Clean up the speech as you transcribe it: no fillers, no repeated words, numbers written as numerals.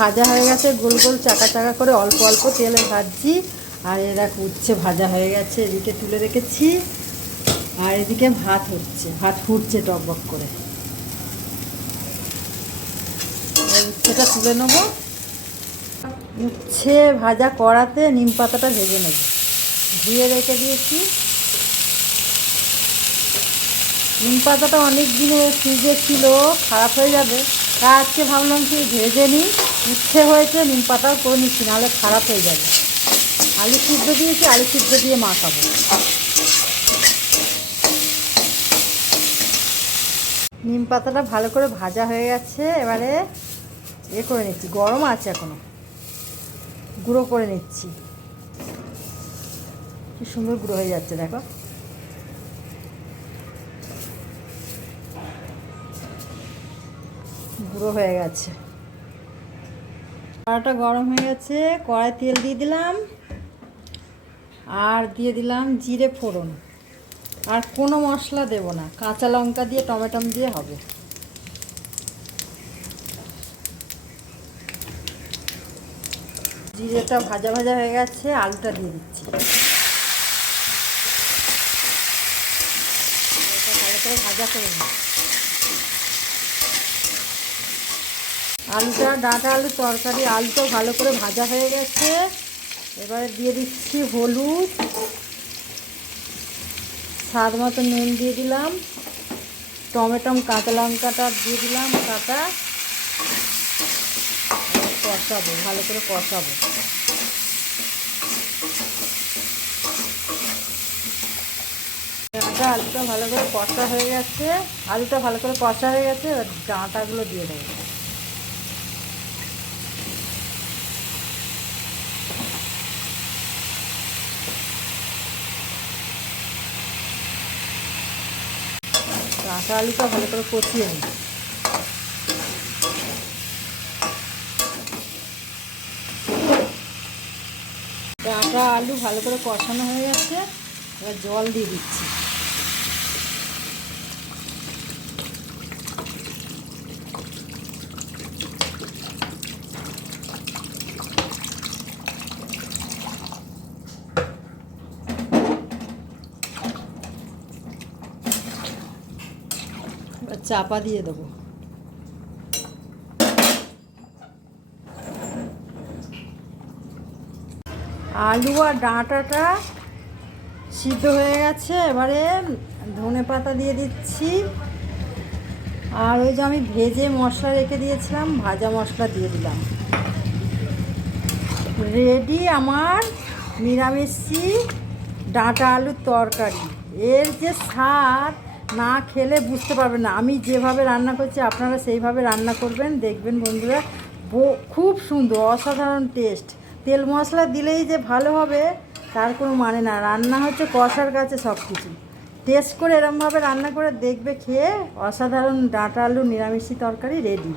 ভাজা হয়ে গেছে, গোল গোল চাকা চাকা করে অল্প অল্প তেলে ভাজছি। আর এরা উচ্ছে ভাজা হয়ে গেছে, এদিকে তুলে রেখেছি। আর এদিকে ভাত হচ্ছে, ভাত ফুটছে টকবক করে। উচ্ছেটা তুলে নেব। উচ্ছে ভাজা কড়াতে নিম পাতাটা ভেজে নেব, ধুয়ে রেখে দিয়েছি। নিম পাতাটা অনেক দিনের ফ্রিজে ছিল, খারাপ হয়ে যাবে, তা আজকে ভাবলাম কি ভেজে নিই। উচ্ছে হয়েছে, নিম পাতাও করে নিচ্ছি, নাহলে খারাপ হয়ে যাবে। আলু সিদ্ধ দিয়েছি, আলু সিদ্ধ দিয়ে মাখাবো। নিম পাতাটা ভালো করে ভাজা হয়ে গেছে, এবারে করে নিচ্ছি, গরম আছে এখনো, গুঁড়ো করে নিচ্ছি। কি সুন্দর গুঁড়ো হয়ে যাচ্ছে দেখো। গুঁড়ো হয়ে গেছে। কড়াটা গরম হয়ে গেছে, কড়াই তেল দিয়ে দিলাম, আর দিয়ে দিলাম জিরে ফোড়ন। আর কোনো মশলা দেব না, কাঁচা লঙ্কা দিয়ে টমেটো দিয়ে হবে। জিরেটা ভাজা ভাজা হয়ে গেছে, আলুটা দিয়ে দিচ্ছি। এটা ভালো করে ভাজা করে নিই। আলুটা ডাঁটা আলু তরকারি, আলুটাও ভালো করে ভাজা হয়ে গেছে। এবারে দিয়ে দিচ্ছি হলুদ, স্বাদ মতো নুন দিয়ে দিলাম, টমেটো কাঁচা লঙ্কাটা দিয়ে দিলাম কাটা। কষাবো, ভালো করে কষাবো। ডাঁটা আলুটা ভালো করে কষা হয়ে গেছে, আলুটা ভালো করে কষা হয়ে গেছে, এবার ডাঁটাগুলো দিয়ে দেবো। ডাঁটা আলুটা ভালো করে কষিয়ে নিই। ডাঁটা আলু ভালো করে কষানো হয়ে গেছে, এবার জল দিয়ে দিচ্ছি। এবার চাপা দিয়ে দেবো। আলু আর ডাঁটাটা সিদ্ধ হয়ে গেছে, এবারে ধনে পাতা দিয়ে দিচ্ছি। আর ওই যে আমি ভেজে মশলা রেখে দিয়েছিলাম, ভাজা মশলা দিয়ে দিলাম। রেডি আমার নিরামিষি ডাঁটা আলুর তরকারি। এর যে স্বাদ না খেলে বুঝতে পারবেন না। আমি যেভাবে রান্না করছি আপনারা সেইভাবে রান্না করবেন, দেখবেন বন্ধুরা খুব সুন্দর, অসাধারণ টেস্ট। তেল মশলা দিলেই যে ভালো হবে তার কোনো মানে না, রান্না হচ্ছে কষার কাছে সব কিছু। টেস্ট করে এরমভাবে রান্না করে দেখবে, খেয়ে অসাধারণ ডাঁটা আলু নিরামিষি তরকারি রেডি।